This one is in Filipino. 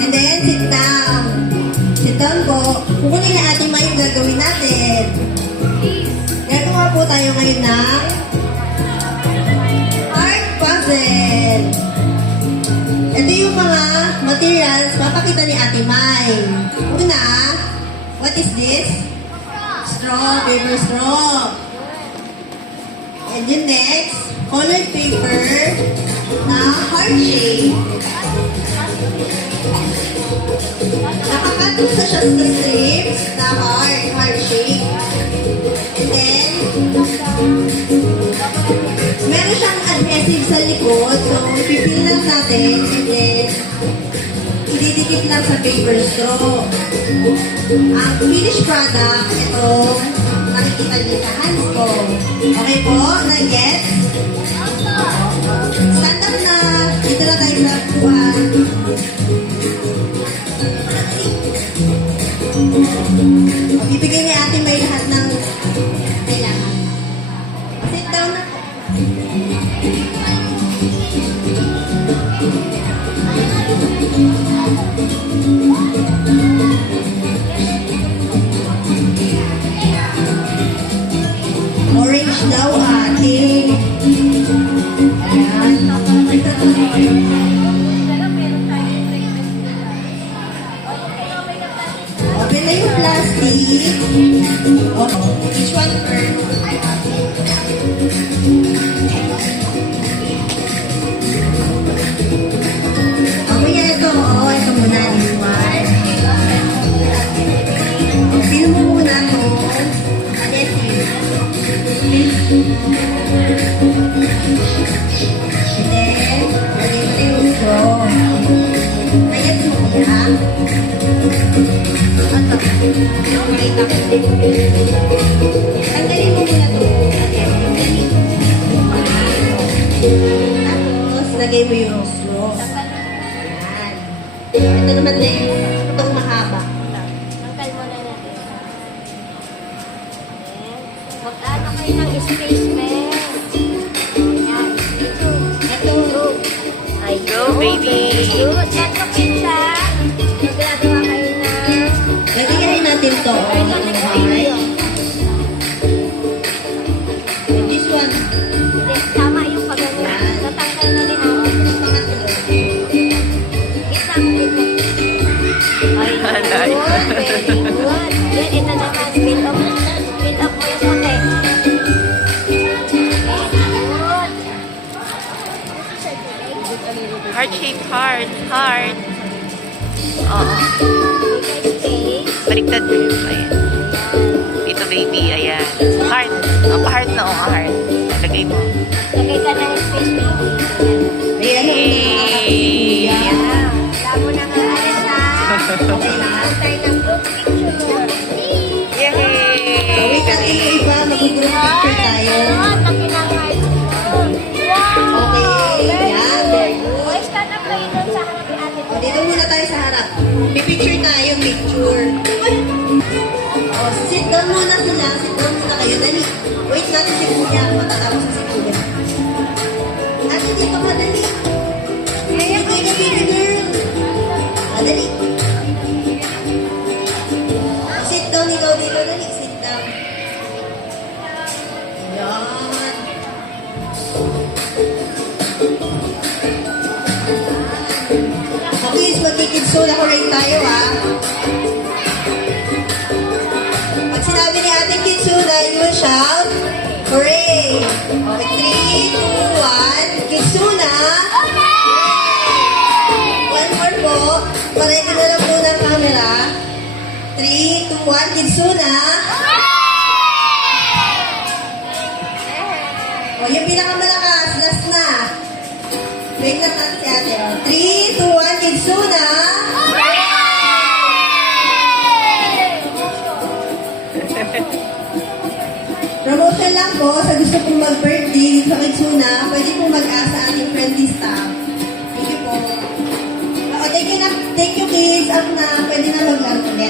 And then, sit down. Sit down po. Kukunin na ating mga yung gagawin natin. Gagawa po tayo ngayon ng heart puzzle. Ito yung mga materials papakita ni Ate Mai. Una, what is this? Straw, paper straw. And yung next, colored paper na heart shape. Nakakatong sa siya sa strips na heart shape. And then, meron siyang adhesive sa likod. So, ipipil lang natin and then, ididikit lang sa paper straw. Ang finished product, ito, makikita niyo sa hands ko. Okay po? Na-get? Stand up na. Dito na tayo sa buwan. Bibigay ni Ate May lahat ng kailangan. Sit down na po. Orange daw, Ate. Ayan. Open na yung plastic. Oh, each one first. Okay, ito. Oh, ito muna. This one. Feel mo muna ito. Adhesive. And then, lagay mo na yung straw. Kayat mo muna. Tanggalin mo muna ito. Tapos, lagay mo yung straw. Ayan. Ito naman na yung itong mahaba. Tanggal mo na natin. Mag-ano kayo ng space, men. Ayan. Ito. Ay, Go, baby! Good. Ito, pizza. Magagawa kayo ng... lagyan natin to. Ito, next video. And this one. Tama yung paggawa. Natanggal na din ako. Pangatlo. Isang pizza. Ay, good. Very good. Yan, ito naman. Fill up mo yung puti. Heart-shaped heart. Heart. Oo. Space. Baliktad mo yun. Ayan. Dito, baby. Ayan. Heart. Pa-heart na o heart. Lagay mo. Lagay ka na yung space, baby. Ayan, Yay! Yeah. Labo na nga, Alisa. Okay na. Tayo ng group picture. Yay! Wait natin yung iba. Mag-group picture tayo. Laki ng heart. Wow. Okay. Yan, very good. Boy, stand up kayo doon sa harap ni ate. O, dito muna tayo sa harap. May picture tayo, picture. O, sit down muna sila. Sit down muna kayo. Dali. Wait natin si Kuya. Matatapos na si Kuya. Ate, dito ka, dali. Kaya kayo na, baby girl. Dali. Sit down ikaw dito, dali. Sit down. Ayan. Okay, magkikidsola ko rin tayo, ha? Pag sinabi ni Ate Kitsuna, you will shout, hooray! Okay, 3, 2, 1, Kitsuna! One more po. Pareho na lang po ng camera. 3, 2, 1, Kitsuna! O, yung pinakamalakas, last na. Wait lang natin si Ate. 3, 2, 1, Kitsuna! Promotion lang po sa gusto pong mag-birthday sa Kitsuna, pwede pong mag-asa ating friendly staff. Thank you po. O, thank you kids. At na, pwede na mag-lang ulit.